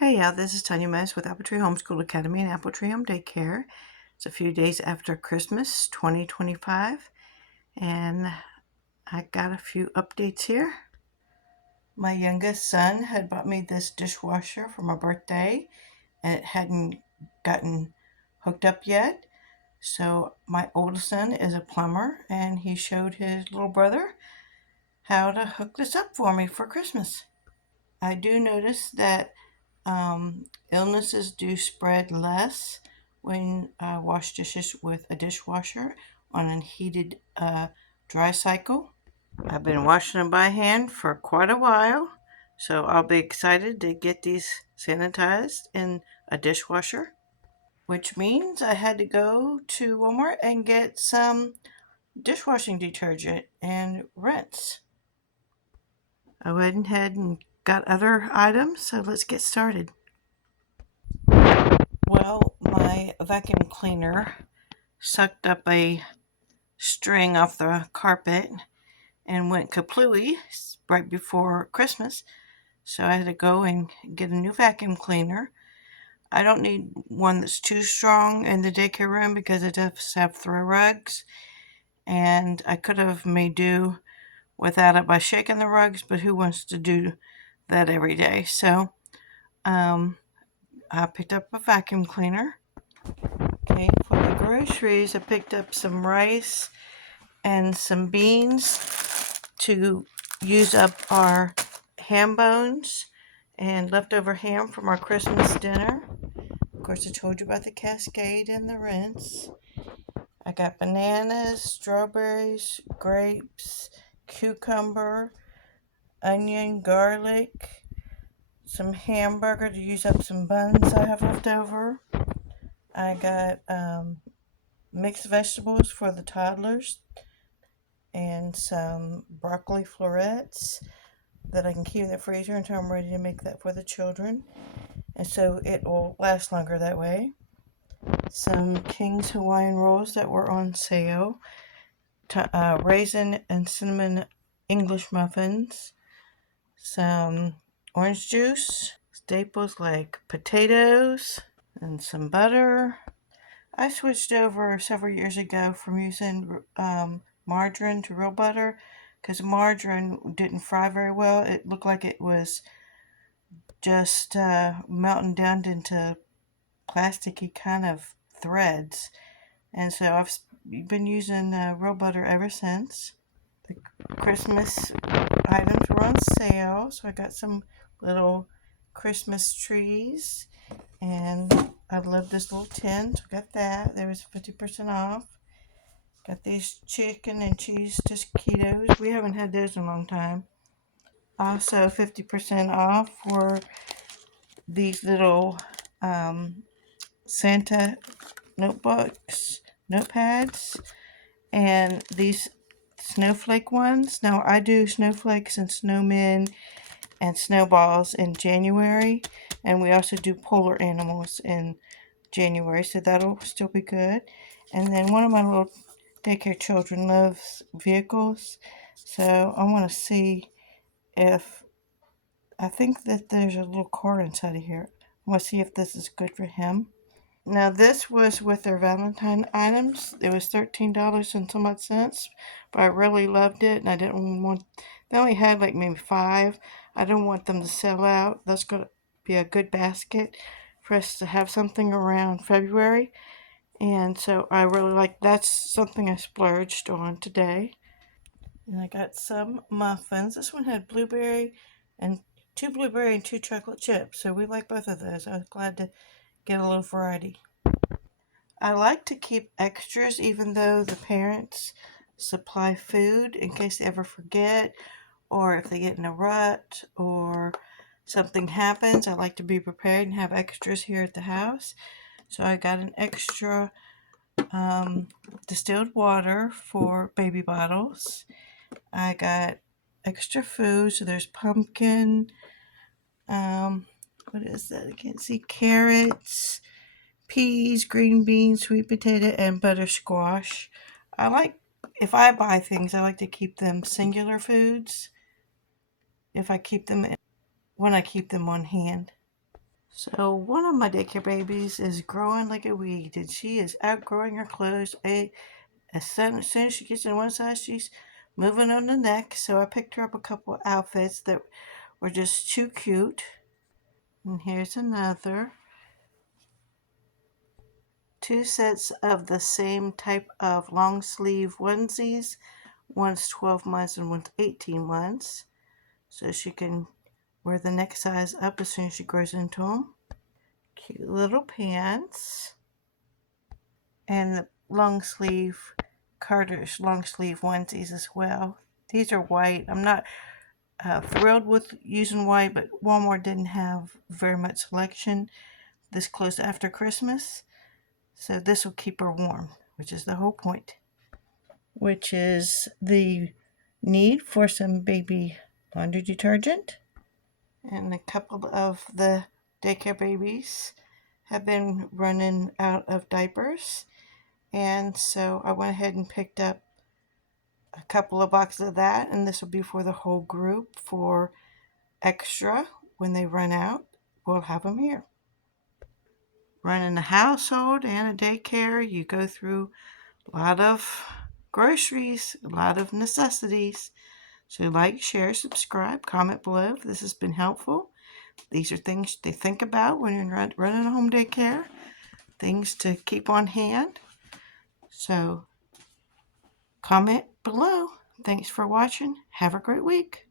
Hey, y'all, this is Tanya Mess with Apple Tree Homeschool Academy and Apple Tree Home Daycare. It's a few days after Christmas 2025, and I got a few updates here. My youngest son had bought me this dishwasher for my birthday, and it hadn't gotten hooked up yet. So, my oldest son is a plumber, and he showed his little brother how to hook this up for me for Christmas. I do notice that illnesses do spread less when wash dishes with a dishwasher on a heated dry cycle. I've been washing them by hand for quite a while, so I'll be excited to get these sanitized in a dishwasher, which means I had to go to Walmart and get some dishwashing detergent and rinse. I went ahead and got other items, so let's get started. Well, my vacuum cleaner sucked up a string off the carpet and went kaplooey right before Christmas. So I had to go and get a new vacuum cleaner. I don't need one that's too strong in the daycare room because it does have 3 rugs. And I could have made do without it by shaking the rugs, but who wants to do that every day? So I picked up a vacuum cleaner. Okay, for the groceries, I picked up some rice and some beans to use up our ham bones and leftover ham from our Christmas dinner. Of course, I told you about the cascade and the rinse. I got bananas, strawberries, grapes, cucumber, onion, garlic, some hamburger to use up some buns I have left over. I got mixed vegetables for the toddlers and some broccoli florets that I can keep in the freezer until I'm ready to make that for the children. And so it will last longer that way. Some King's Hawaiian rolls that were on sale. Raisin and cinnamon English muffins. Some orange juice. Staples like potatoes and some butter. I switched over several years ago from using margarine to real butter because margarine didn't fry very well. It looked like it was just melting down into plasticky kind of threads. And so I've been using real butter ever since. The Christmas items were on sale, so I got some little Christmas trees, and I love this little tin, so I got that. There was 50% off. Got these chicken and cheese taquitos. We haven't had those in a long time. Also, 50% off for these little Santa notebooks, notepads, and these snowflake ones. Now, I do snowflakes and snowmen and snowballs in January, and we also do polar animals in January, so that'll still be good. And then one of my little daycare children loves vehicles, so I want to see if I think that there's a little car inside of here. I want to see if this is good for him. Now this was with their Valentine items. It was $13 and some odd cents, but I really loved it, and I didn't want. They only had like maybe 5. I didn't want them to sell out. That's gonna be a good basket for us to have something around February, and so I really like. That's something I splurged on today. And I got some muffins. This one had blueberry and 2 blueberry and 2 chocolate chips, so we like both of those. I was glad to get a little variety. I like to keep extras even though the parents supply food in case they ever forget or if they get in a rut or something happens. I like to be prepared and have extras here at the house. So I got an extra distilled water for baby bottles. I got extra food. So there's pumpkin. What is that? I can't see. Carrots, peas, green beans, sweet potato, and butter squash. I like, if I buy things, I like to keep them singular foods if I keep them when I keep them on hand. So one of my daycare babies is growing like a weed, and she is outgrowing her clothes. As soon as she gets in one size, she's moving on the neck. So I picked her up a couple of outfits that were just too cute. And here's another. Two sets of the same type of long sleeve onesies. One's 12 months and one's 18 months. So she can wear the next size up as soon as she grows into them. Cute little pants. And the long sleeve Carter's long sleeve onesies as well. These are white. I'm not thrilled with using white, but Walmart didn't have very much selection this close after Christmas. So this will keep her warm, which is the whole point. Which is the need for some baby laundry detergent. And a couple of the daycare babies have been running out of diapers. And so I went ahead and picked up a couple of boxes of that. And this will be for the whole group for extra. When they run out, we'll have them here. Running a household and a daycare, you go through a lot of groceries, a lot of necessities. So like, share, subscribe, comment below if this has been helpful. These are things to think about when you're running a home daycare, things to keep on hand. So comment below. Thanks for watching. Have a great week.